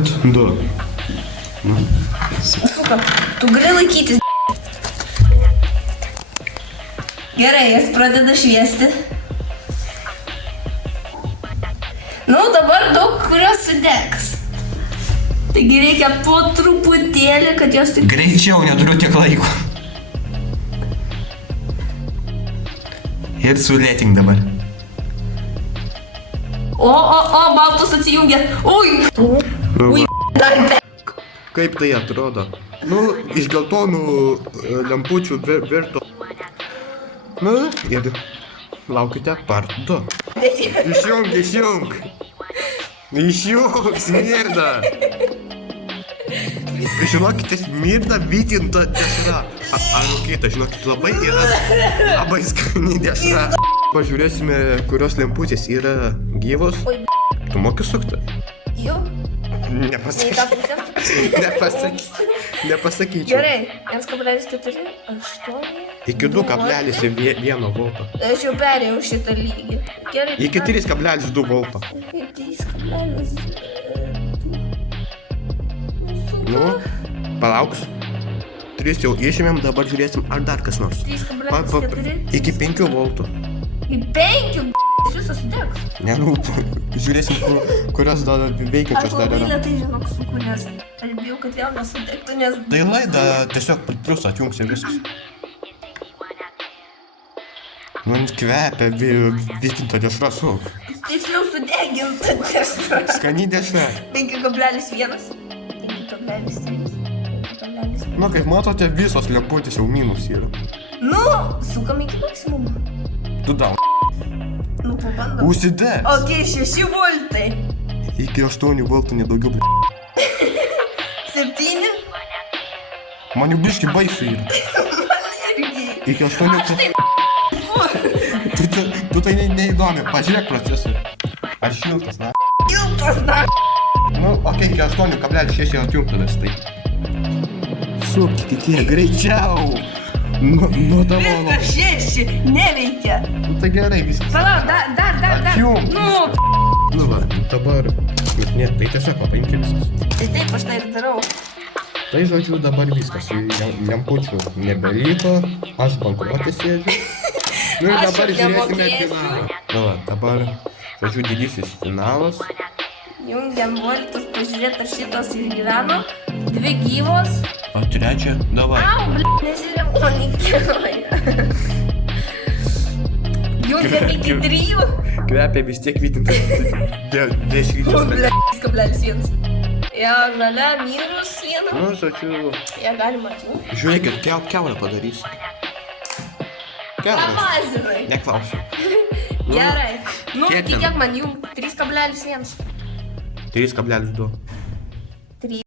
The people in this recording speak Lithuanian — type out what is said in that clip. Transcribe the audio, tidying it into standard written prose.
3,2. Suka, tu gali laikytis. Gerai, jis pradeda šviesti. Nu, dabar daug kurios sudegs. Taigi reikia po truputėlį, kad jos tik... Greičiau, neturiu tiek laiko. Ir sulėtink dabar. O, baltus atsijungia. Ui, ui, dar be. Kaip tai atrodo? Nu, iš geltonų lempučių virto. Nu, ir laukite part 2. Išjung. Išjung, smirda. Žinokite, smirda vytinta dešra. Anukita, žinokit, labai skani dešra. Pažiūrėsime, kurios lemputės yra gyvos. Tu moki sukti? Jau. Nepasakyčiau. Gerai, 1,4, 8. Iki 2,1 volto. Aš jau perėjau šitą lygį. Gerai. Iki 3,2 volto. Iki 3,2. Nu, palauks. 3 jau išėmėm, dabar žiūrėsim, ar dar kas nors. 3,4. Iki 5 voltų. Į 5, visas sudegs. Ne, nu, žiūrėsim, kurios dar veikiančios dar Aš labai yra. lėtai žinok suku, nes aš bijau, kad vėl nesudegtų, nes... Tai laidą tiesiog plius atjungsi viskas. Man kvepia vytinta dešra su. Tiksliau sudeginta dešra. Skani dešra. 5,1. 5,3. Nu, kaip matote, visos lemputės jau minus yra. Nu, sukam iki maksimumo. Tu dau. Nu, pabandom. Užsidės. Ok, 6 voltai. Iki 8 voltų nedaugiau, 7. Man jau biški baisu yra. Man irgi. Iki 8 voltų. Tu tai neįdomi, pažiūrėk procesą. Ar šiltas, na? Iltas, na. Nu, ok, iki 8,6 atjungtumės, tai. Sukti kiek greičiau. Nu, tavo. Viskas 6, neveikia. Nu, tai gerai, viskas. Palauk, dar. Atjunk. Nu, Nu, va, dabar. Ne, tai tiesiog papaimti viskas. tai taip aš tai ir darau. Tai žodžiu, dabar viskas. Lempučių nebeliko. Aš bankruotė sėdžiu. Nu ir Aš dabar jau žiūrėsime nemokėsiu. finalą. Nu, va, dabar, žodžiu, didysis finalas. Jungiam voltus, pažiūrėt, ar šitos išgyveno. 2 gyvos. O trečia, davai. Au, nesiremonikuoja. Jungiam iki 3. Kvepia vis tiek vytintas. Dešrytis. 0,1. Ja, žalia, -1. Nu, žodžiu, Ja, galima atjungti. žiūrėkit, keurą padarysiu. Keurą. Pamazinai. Neklausiu. Gerai. Nu, kiek kiek ten? man jungti? 3,1. 3,2.